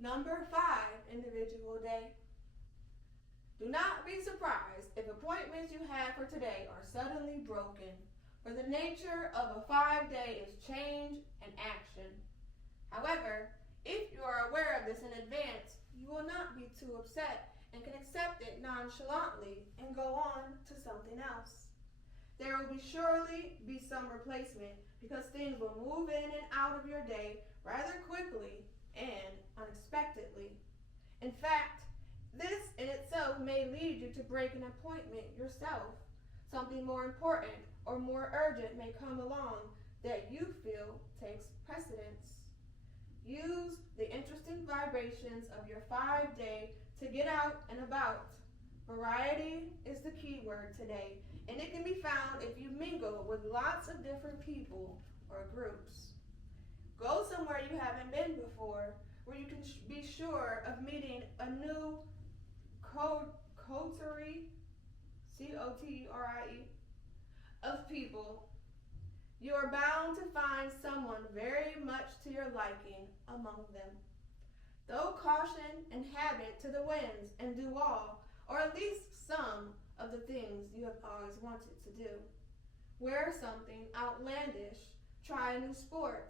Number 5, individual day. Do not be surprised if appointments you have for today are suddenly broken, for the nature of a 5-day is change and action. However, if you are aware of this in advance, you will not be too upset and can accept it nonchalantly and go on to something else. There will surely be some replacement because things will move in and out of your day rather quickly and unexpectedly. In fact, this in itself may lead you to break an appointment yourself. Something more important or more urgent may come along that you feel takes precedence. Use the interesting vibrations of your 5-day to get out and about. Variety is the key word today, and it can be found if you mingle with lots of different people or groups. Go somewhere you haven't been before, where you can be sure of meeting a new coterie, C-O-T-E-R-I-E, of people. You are bound to find someone very much to your liking among them. Throw caution and habit to the winds and do all, or at least some, of the things you have always wanted to do. Wear something outlandish, try a new sport.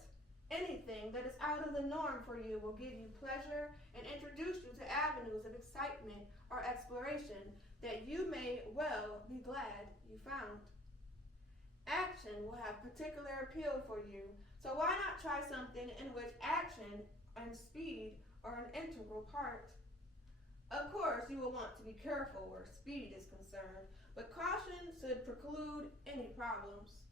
Anything that is out of the norm for you will give you pleasure and introduce you to avenues of excitement or exploration that you may well be glad you found. Action will have particular appeal for you, so why not try something in which action and speed are an integral part? Of course, you will want to be careful where speed is concerned, but caution should preclude any problems.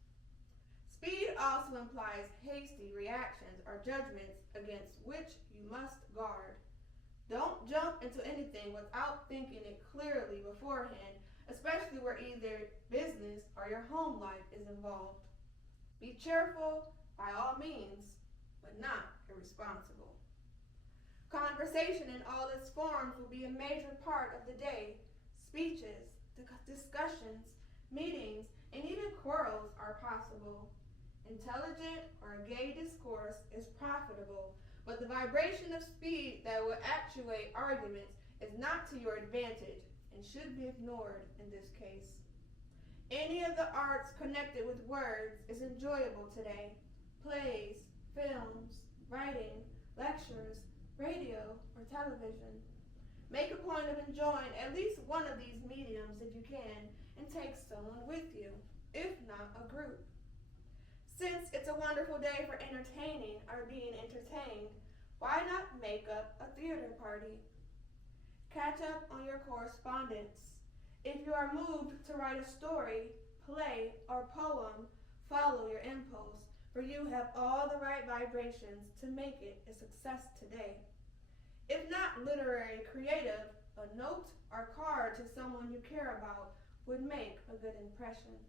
Speed also implies hasty reactions or judgments against which you must guard. Don't jump into anything without thinking it clearly beforehand, especially where either business or your home life is involved. Be cheerful by all means, but not irresponsible. Conversation in all its forms will be a major part of the day. Speeches, discussions, meetings, and even quarrels are possible. Intelligent or gay discourse is profitable, but the vibration of speed that will actuate arguments is not to your advantage and should be ignored in this case. Any of the arts connected with words is enjoyable today. Plays, films, writing, lectures, radio, or television. Make a point of enjoying at least one of these mediums if you can, and take someone with you, if not a group. Since it's a wonderful day for entertaining or being entertained, why not make up a theater party? Catch up on your correspondence. If you are moved to write a story, play, or poem, follow your impulse, for you have all the right vibrations to make it a success today. If not literary creative, a note or card to someone you care about would make a good impression.